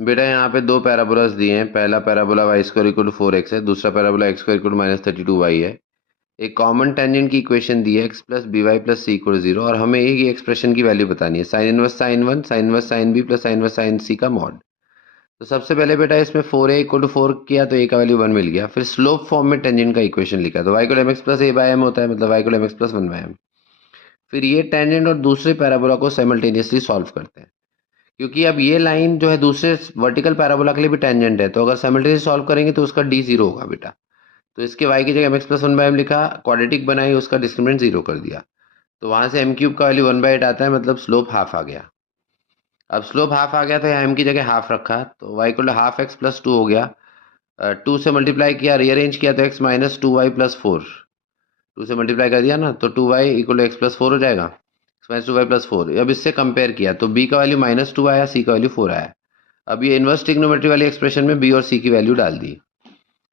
बेटा यहाँ पे दो पैराबोलास दिए हैं। पहला parabola Y square equal to 4x है, दूसरा parabola X square equal to -32y है। एक कॉमन टेंजेंट की इक्वेशन दी है x plus B Y plus C equal 0, और हमें एक एक्सप्रेशन की वैल्यू बतानी है, sine inverse sine one sine inverse sine B plus sine inverse sine C का मॉड। तो सबसे पहले बेटा इसमें 4a इक्वल टू 4 किया तो a का वैल्यू 1 मिल गया। फिर स्लोप फॉर्म में टेंजेंट का इक्वेशन लिखा, तो y equal mx plus a by m होता है, मतलब y equal mx plus 1 by m। फिर ये टेंजेंट और दूसरे पैराबोला को साइमल्टेनियसली सॉल्व करते हैं, क्योंकि अब ये लाइन जो है दूसरे वर्टिकल पैराबोला के लिए भी टेंजेंट है, तो अगर साइमल्टेनियसली सॉल्व करेंगे तो उसका d 0 होगा बेटा। तो इसके y की जगह mx प्लस 1 बाय m लिखा, क्वाड्रेटिक बनाई, उसका डिस्क्रिमिनेंट 0 कर दिया, तो वहां से m क्यूब का वैल्यू 1/8 आता है, मतलब स्लोप हाफ आ गया। अब स्लोप हाफ आ गया तो यहाँ m की जगह हाफ रखा, तो y equal to half x plus 2 हो गया। 2 से मल्टीप्लाई किया, रीअरेंज किया तो x माइनस 2y प्लस 4, 2 से मल्टीप्लाई कर दिया ना, तो 2y equal to x plus 4 हो जाएगा, x माइनस 2y प्लस 4। अब इससे कंपेयर किया तो b का वैल्यू -2 आया, c का वैल्यू 4 आया। अब ये इनवर्स ट्रिग्नोमेट्री वाली एक्सप्रेशन में b और c की वैल्यू डाल दी।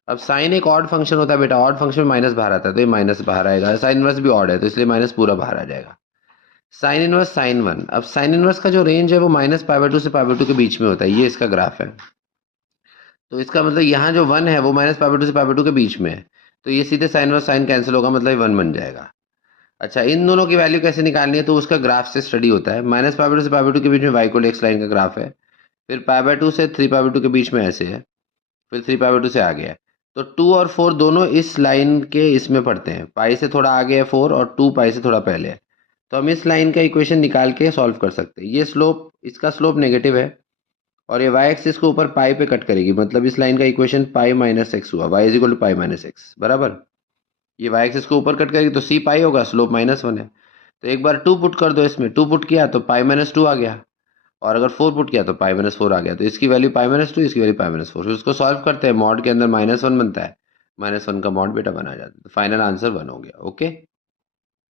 अब साइन एक ऑड फंक्शन होता है बेटा, ऑड फंक्शन में माइनस बाहर आता है, तो ये माइनस बाहर आएगा। साइन इनवर्स भी ऑड है तो इसलिए माइनस पूरा बाहर आ जाएगा। साइन इनवर्स साइन वन, अब साइन इनवर्स का जो रेंज है वो -π/2 से π/2 के बीच में होता है, ये इसका ग्राफ है। तो इसका मतलब यहाँ जो 1 है वो -π/2 से π/2 के बीच में है, तो ये सीधे साइन इनवर्स साइन कैंसिल होगा, मतलब 1 बन जाएगा। अच्छा, इन दोनों की वैल्यू कैसे निकालनी है, तो उसका ग्राफ से स्टडी होता है। -π/2 से π/2 के बीच में y इक्वल एक्स लाइन का ग्राफ है, फिर π/2 से 3π/2 के बीच में ऐसे है, फिर 3π/2 से आगे है। तो 2 और 4 दोनों इस लाइन के इसमें पड़ते हैं, पाई से थोड़ा आगे है 4 और 2 पाई से थोड़ा पहले है। तो हम इस लाइन का इक्वेशन निकाल के सॉल्व कर सकते हैं। ये स्लोप, इसका स्लोप नेगेटिव है, और ये वाई एक्सिस को ऊपर पाई पे कट करेगी, मतलब इस लाइन का इक्वेशन पाई माइनस एक्स हुआ, y is equal to pi minus x बराबर। ये वाई एक्सिस को ऊपर कट करेगी तो सी पाई होगा, स्लोप -1 है। तो एक बार 2 पुट कर दो इसमें, 2 पुट किया तो पाई -2 आ गया, और अगर 4 पुट किया तो पाई-4 आ गया। तो इसकी वैल्यू पाई-2, इसकी वैल्यू पाई-4। फिर उसको सॉल्व करते हैं, मॉड के अंदर -1 बनता है, -1 का मॉड बेटा बना जाता है, तो फाइनल आंसर 1 हो गया। ओके।